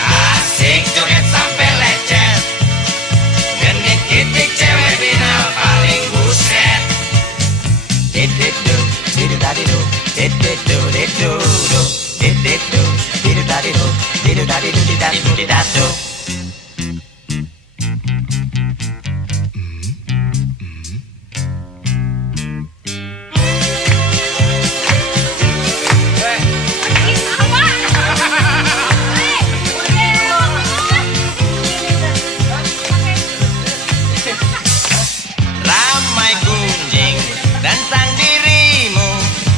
Asik joget sampai lecet, genit kitik cewek binal paling buset. Didu didu dadidu didu didu didu didu dadidu didu dadidu didadidu didadu. Ramai gunjing tentang dirimu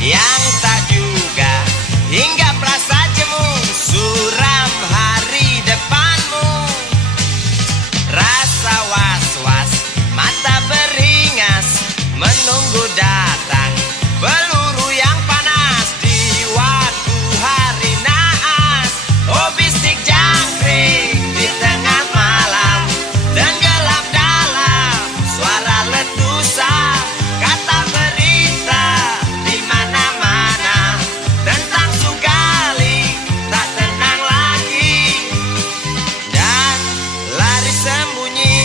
yang tak juga hingga perasa jemu suram hari depanmu. Rasa was-was, mata beringas menunggu datang peluru yang panas di waktu hari naas. Oh bisik jangkrik di tengah malam, tenggelam dalam suara letusan kata berita di mana-mana tentang Sugali tak tenang lagi dan lari sembunyi.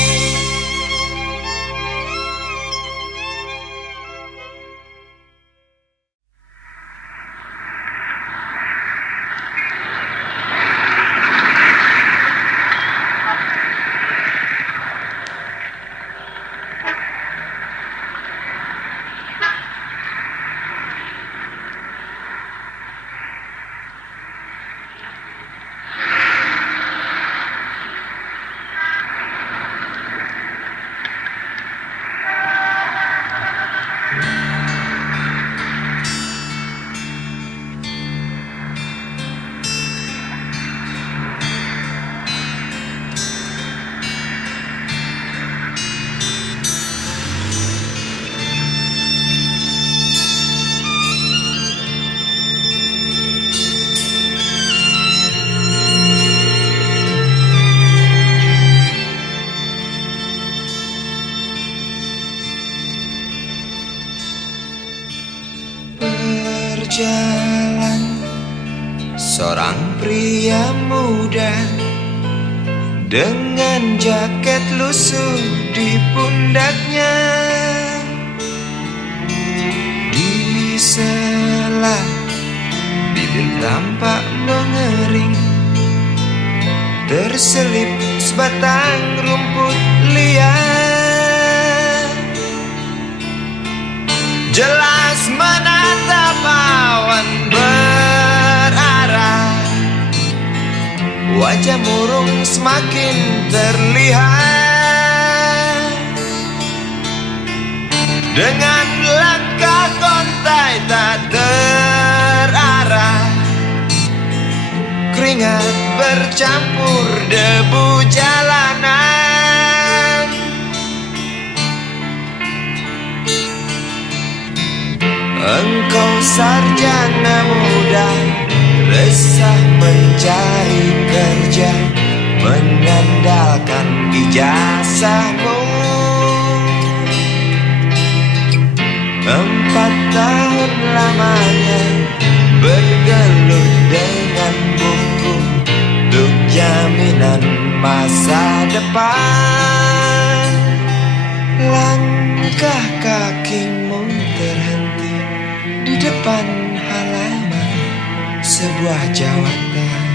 Berjalan seorang pria muda dengan jaket lusuh di pundaknya. Di sela bibir tampak mengering, terselip sebatang rumput liar. Jelas menatap awan berarah, wajah murung semakin terlihat. Dengan langkah kontai tak terarah, keringat bercampur debu jalanan. kasahmu. 4 tahun lamanya bergelut dengan buku untuk jaminan masa depan. Langkah kakimu terhenti di depan halaman sebuah jawatan.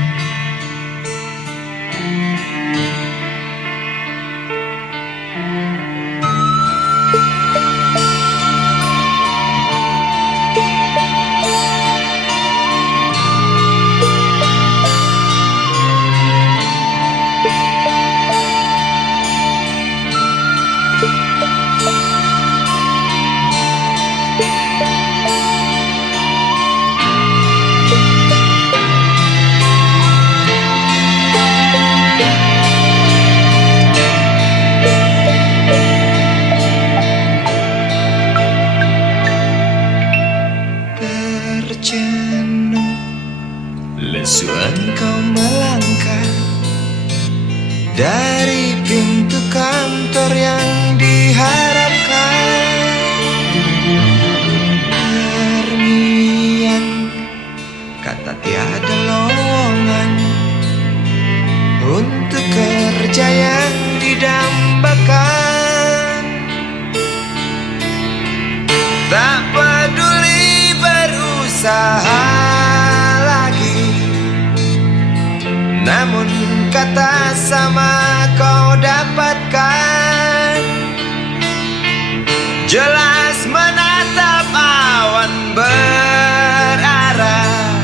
Terjenuh lesu engkau melangkah dari pintu kantor yang diharapkan. Terngiang kata tiada lowongan untuk kerja yang didambakan. Tak peduli berusaha lagi, namun kata sama kau dapatkan. Jelas menatap awan berarah,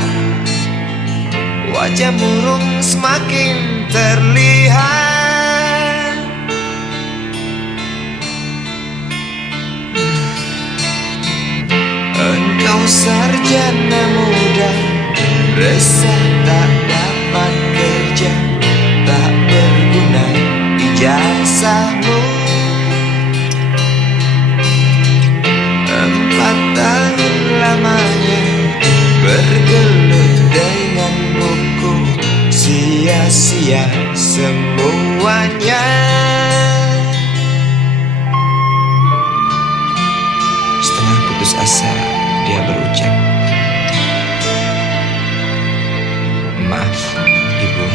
wajah murung semakin terlihat. Engkau sarjana muda, resah tak dapat kerja, tak berguna ijazahmu. 4 tahun lamanya bergelut dengan buku, sia-sia semuanya. Setengah putus asa dia berucap, "Maaf, Ibu."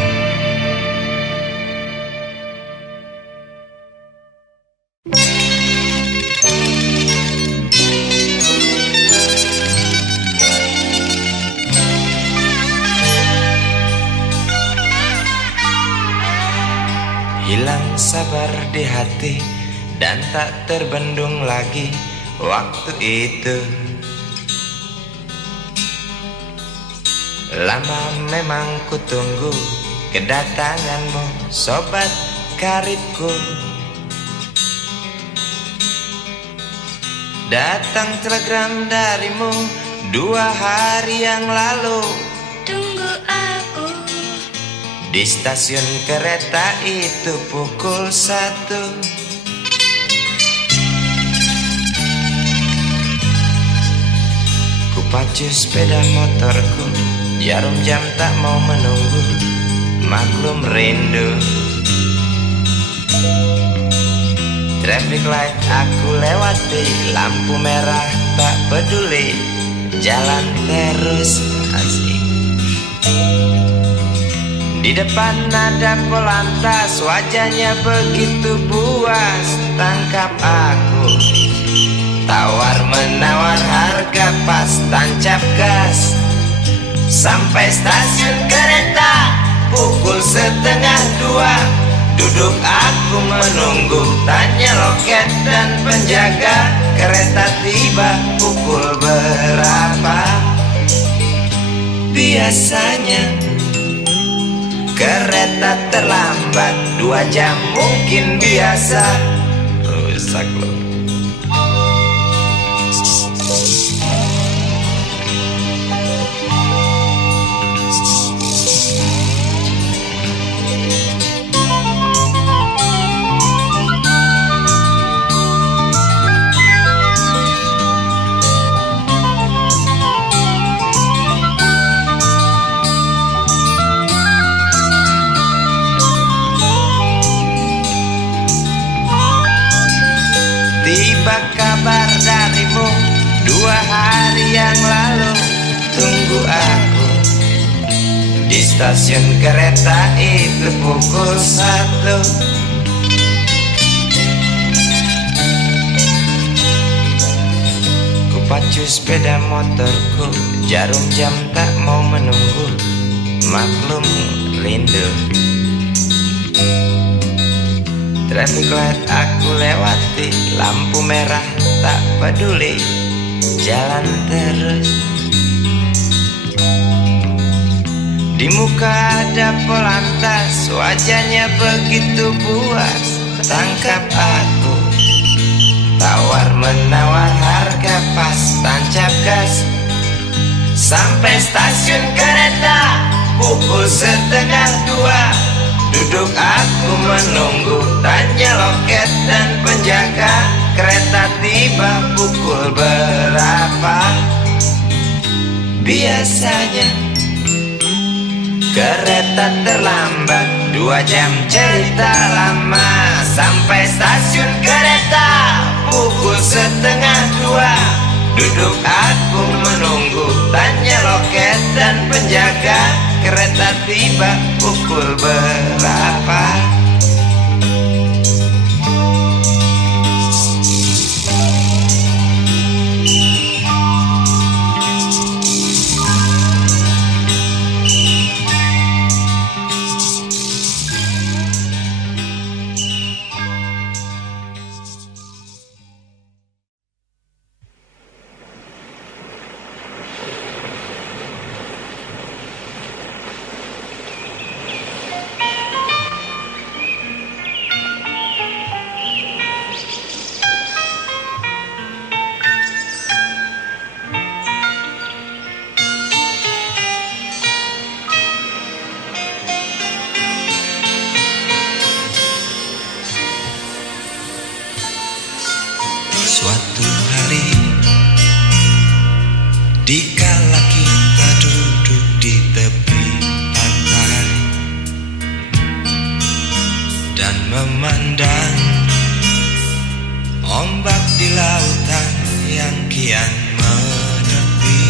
Hilang sabar di hati dan tak terbendung lagi waktu itu. Lama memang ku tunggu kedatanganmu, sobat karibku. Datang telegram darimu 2 hari yang lalu. Tunggu aku. Di stasiun kereta itu pukul 1. Ku pacu sepeda motorku, jarum jam tak mau menunggu, maklum rindu. Traffic light aku lewati, lampu merah tak peduli, jalan terus asik. Di depan ada polantas, wajahnya begitu buas, tangkap aku. Tawar menawar harga pas, tancap gas. Sampai stasiun kereta pukul 1:30. Duduk aku menunggu, tanya loket dan penjaga, kereta tiba pukul berapa. Biasanya kereta terlambat 2 jam mungkin biasa. Rusak loh. tiba kabar darimu 2 hari yang lalu. Tunggu aku di stasiun kereta itu pukul 1. Pacu sepeda motorku, jarum jam tak mau menunggu. Maklum rindu. Traffic light aku lewati, lampu merah tak peduli, jalan terus. Di muka ada polantas, wajahnya begitu puas. Tangkap aku, tawar menawar harga pas, tancap gas. Sampai stasiun kereta pukul 1:30. Duduk aku menunggu, tanya loket dan penjaga, kereta tiba pukul berapa? Biasanya kereta terlambat 2 jam, cerita lama. Sampai stasiun kereta pukul 1:30. Duduk aku menunggu, tanya loket dan penjaga, kereta tiba pukul berapa? Suatu hari, dikala kita duduk di tepi pantai dan memandang ombak di lautan yang kian menepi,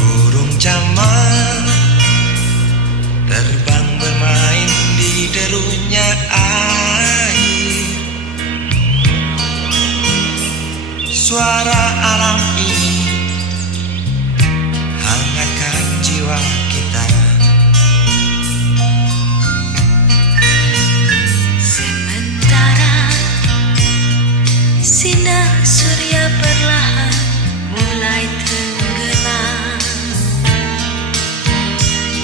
burung camar terbang bermain di derunya air. Suara alam ini hangatkan jiwa kita. Sementara sinar surya perlahan mulai tenggelam,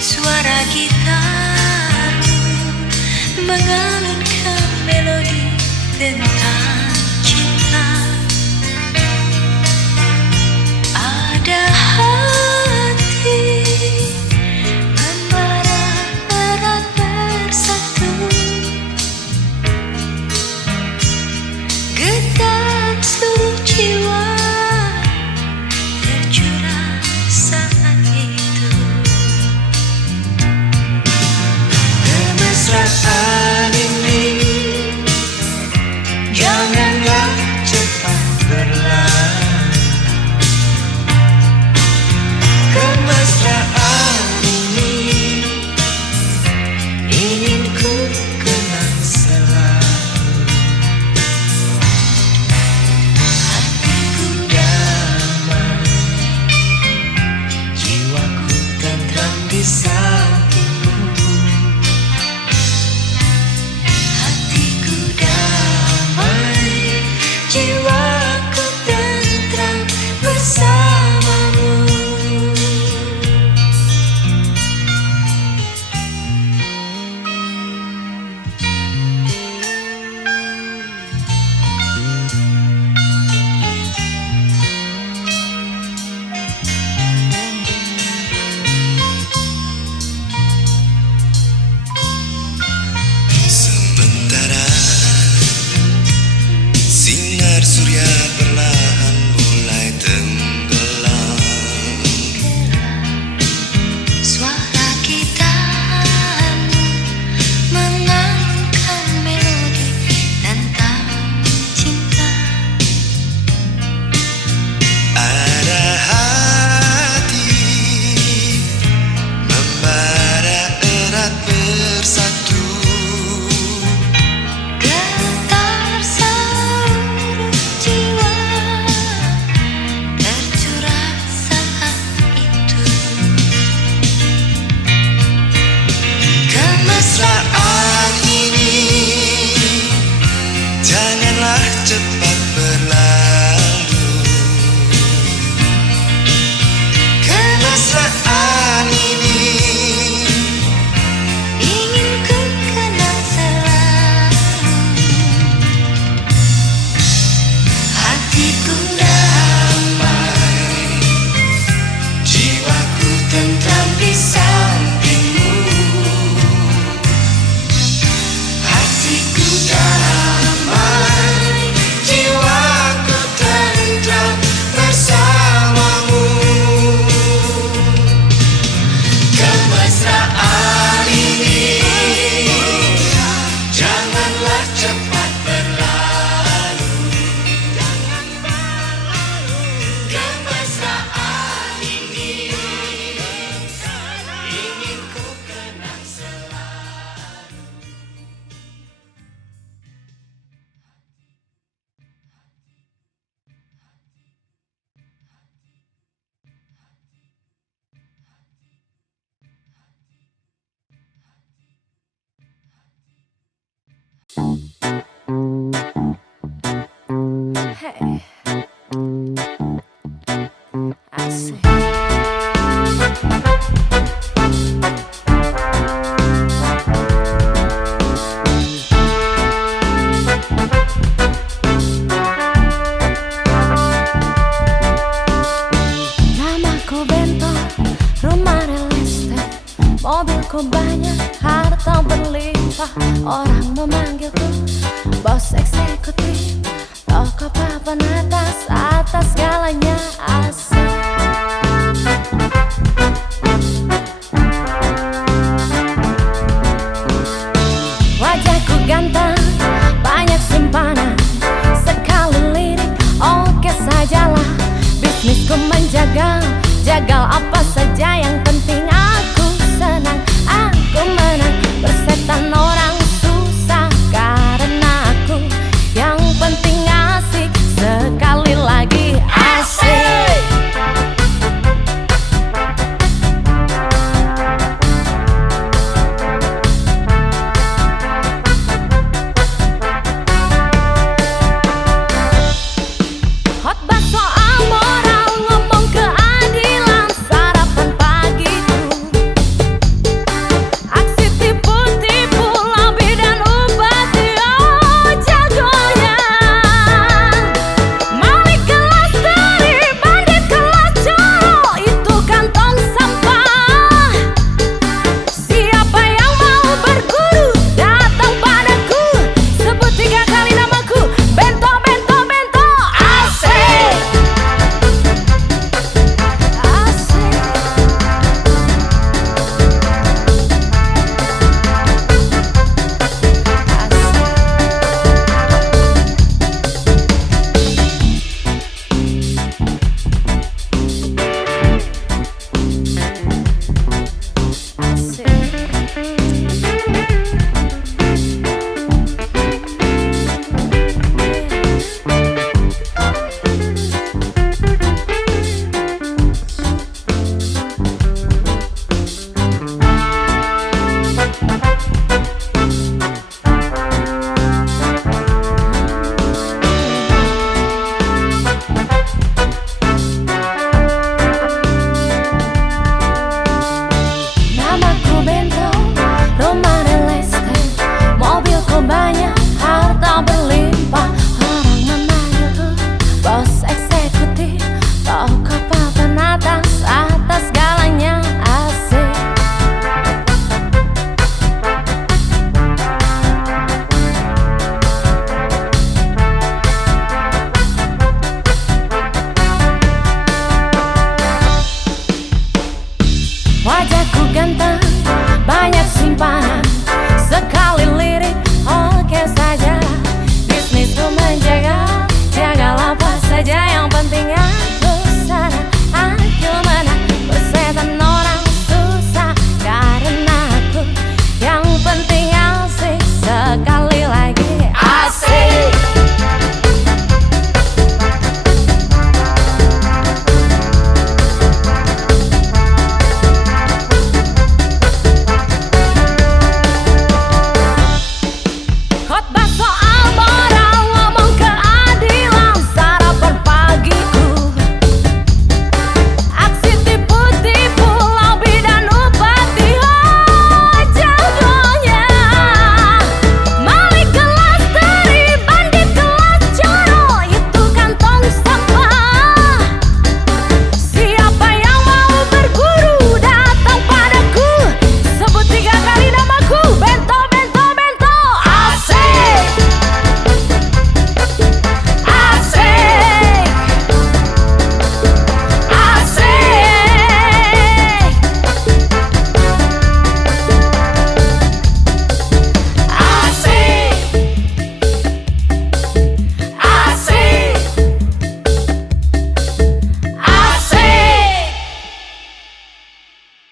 suara gitar mengalunkan melodi tentang cinta. Ada hati membara erat bersatu, getar seluruh jiwa tercurah saat itu. Kemesraan ini jangan Asik. Namaku Bento, rumah real estate, mobilku banyak, harta berlimpah. Orang memanggilku bos eksekutif, toko papan atas, atas segalanya asik. Wajahku ganteng, banyak simpanan, sekali lirik oke sajalah. Bisnisku menjagal, jagal apa saja yang